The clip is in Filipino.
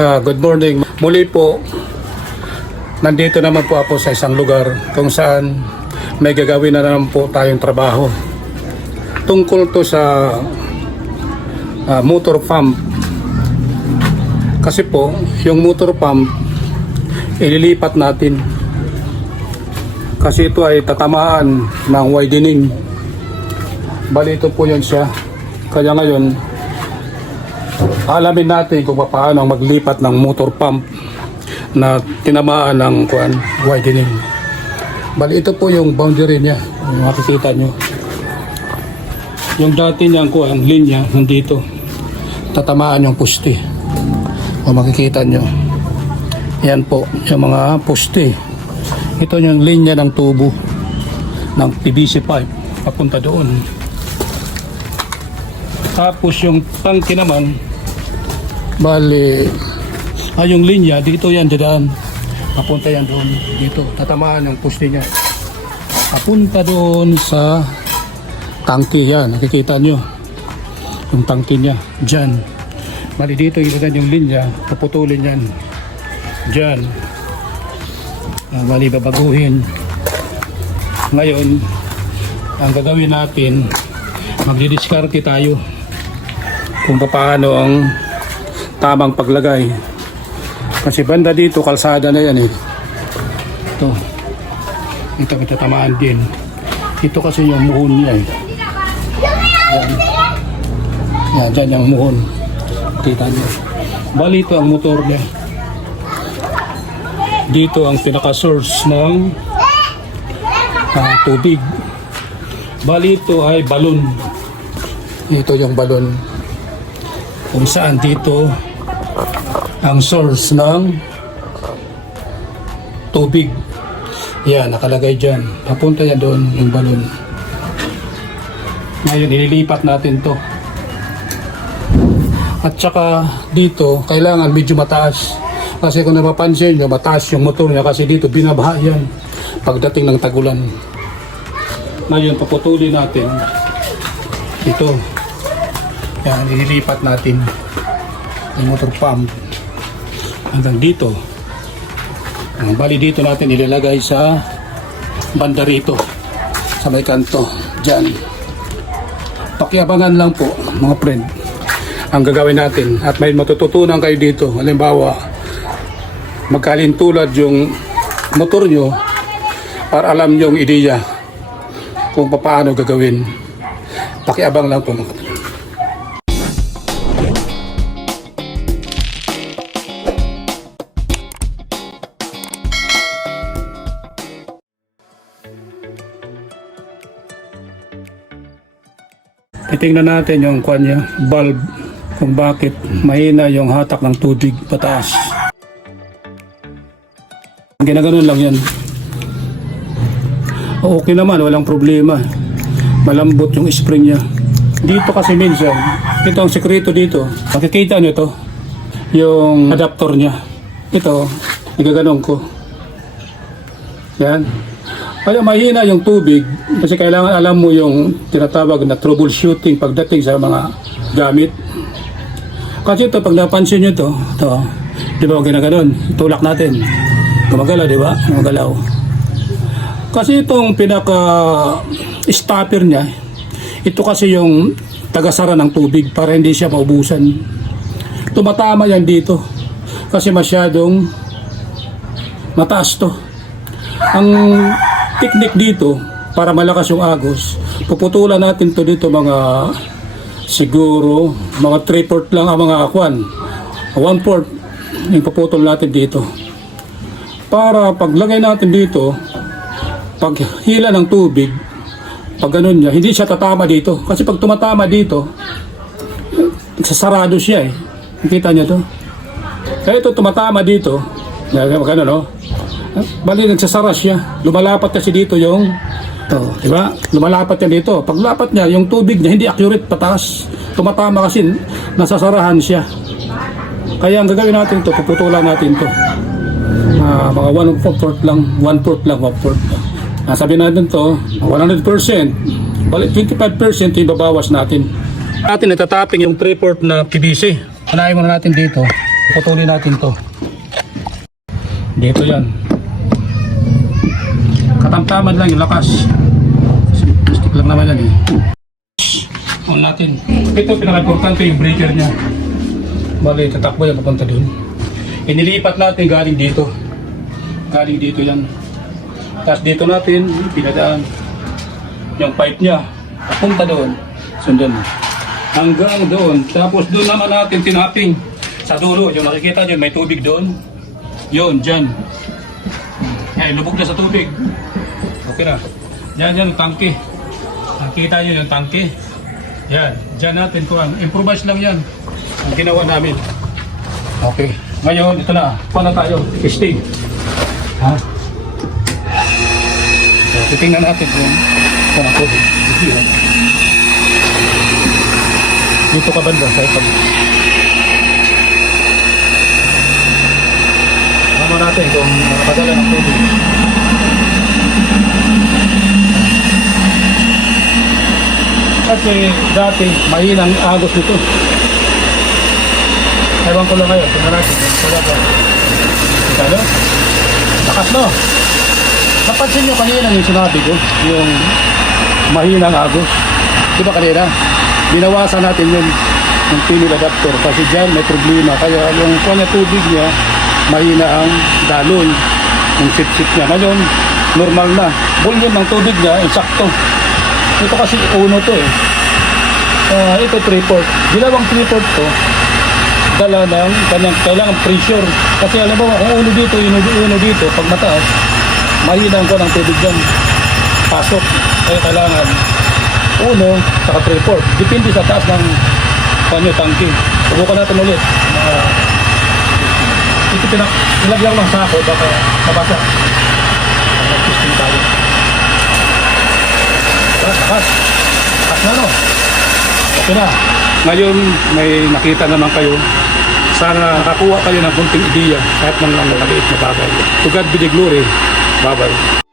Good morning. Muli po, nandito naman po ako sa isang lugar kung saan may gagawin na naman po tayong trabaho. Tungkol to sa motor pump. Kasi po, yung motor pump, ililipat natin. Kasi ito ay tatamaan ng widening. Bali ito po yun siya. Kaya ngayon, alamin natin kung paano maglipat ng motor pump na tinamaan ng widening. Bali ito po yung boundary niya, makikita nyo. Yung dati niyang linya nandito, tatamaan yung poste. O makikita nyo, yan po yung mga poste. Ito yung linya ng tubo ng PVC pipe papunta doon. Tapos yung tangke naman, bali, yung linya, dito yan, dadaan. Papunta yan doon, dito. Tatamaan yung poste niya. Papunta doon sa tangke yan. Nakikita nyo. Yung tangke niya, dyan. Bali dito, ilagay yung linya, paputulin yan. Dyan. Bali, babaguhin. Ngayon, ang gagawin natin, magdidiskarte tayo kung paano ang tamang paglagay. Kasi banda dito, kalsada na yan eh. Ito may tatamaan din. Ito kasi yung muhon niya eh. Yan, dyan yung muhon. Kita niyo. Bali ito ang motor niya. Dito ang pinaka-source ng tubig. Bali ito ay balon. Ito yung balon. Kung saan dito ang source ng tubig. Yan, nakalagay dyan. Papunta yan doon yung balon. Ngayon, ililipat natin to. At saka dito, kailangan medyo mataas. Kasi kung napapansin nyo, mataas yung motor niya kasi dito binabaha yan pagdating ng tagulan. Ngayon, paputulin natin ito. Yan, ililipat natin yung motor pump hanggang dito. Bali dito natin ilalagay sa banda rito sa may kanto dyan. Pakiabangan lang po mga friend ang gagawin natin at may matututunan kayo dito. Halimbawa, magkalintulad yung motor nyo para alam nyo yung ideya kung paano gagawin. Pakiabang lang po mga friend. Titingnan natin yung valve kung bakit mahina yung hatak ng tubig pataas. Ginaganon lang yan. Okay naman, walang problema. Malambot yung spring niya. Dito kasi minsan, ito ang sekreto dito. Makikita nyo to, yung adapter niya. Ito, igaganon ko. Yan. Kaya mahina yung tubig kasi kailangan alam mo yung tinatawag na troubleshooting pagdating sa mga gamit. Kasi ito, pag napansin nyo ito, di ba ginaganon? Tulak natin. Gumagalaw, di ba? Gumagalaw. Kasi itong pinaka-stopper niya, ito kasi yung tagasara ng tubig para hindi siya maubusan. Tumatama yan dito kasi masyadong mataas to. Ang technique dito para malakas yung agos, puputulan natin to dito mga siguro mga 3/4 lang ang mga 1/4 yung puputol natin dito para paglagay natin dito, pag hila ng tubig, pag ganun niya, hindi siya tatama dito kasi pag tumatama dito nagsasarado siya eh. Nakita niyo to? Kaya ito tumatama dito gano'n, no? Bali nagsasara siya. Lumalapat kasi dito yung di ba? Lumalapat yan dito. Pag lapat niya, yung tubig niya hindi accurate pataas. Tumatama kasi nasasarahan siya. Kaya ang gagawin natin to, puputulan natin to. Mga 1/4 lang, 1/4 lang, 1/4. Sabi natin to, 100%. Bali 25% yung babawas natin. Natin natatapping yung 3/4 na PVC. Unahin muna natin dito. Putulin natin to. Dito yan. Katamtaman lang yung lakas. Stick lang naman yan eh. On natin. Ito pinaka-importante yung breaker niya. Bali, tatakbo yan papunta doon. Inilipat natin galing dito. Galing dito yan. Tapos dito natin pinadaan yung pipe niya. Papunta doon. Sundan. Hanggang doon. Tapos doon naman natin tinaping sa dulo. Yung nakikita nyo, may tubig doon. Yun, dyan. Ay, lubog na sa tubig. Okay na. Yan yung tangke. Nakita nyo yung tangke. Yan. Dyan natin kuhan. Improvise lang yan. Ang ginawa namin. Okay. Ngayon, ito na. Paano tayo? Testing. Ha? So, titingnan natin kung saan ako. Dito ka banda sa ipag. Tama natin kung nakadala ng tubig. Kasi dati, mahinang agos nito. Ewan ko lang ngayon, tingnan natin. Wala ba? Ano? Lakas no? Napansin nyo kanina yung sinabi ko, yung mahinang agos. Di ba kanina? Binawasan natin yung pinil adapter kasi dyan may problema. Kaya yung kanya tubig niya, mahina ang daloy. Yung sit-sit niya. Ngayon, normal na. Volume ng tubig niya, insakto. Ito kasi uno to eh. Ito 3/4. Ginawang 3/4 to, dala ng kailangan pressure. Kasi alam mo, kung uno dito, uno dito, pag mataas, mahina ko ng tubig dyan. Pasok. Kaya kailangan uno, saka 3/4. Depende sa taas ng kanyo tangke. Subukan natin ulit. Ito ilagyan ng sako, baka mabasa. Testing tayo. Takas na no? Okay na. Ngayon, may nakita naman kayo. Sana nakakuha kayo ng kunting ideya kahit man lang maliit na bagay. To God be the glory. Bye-bye.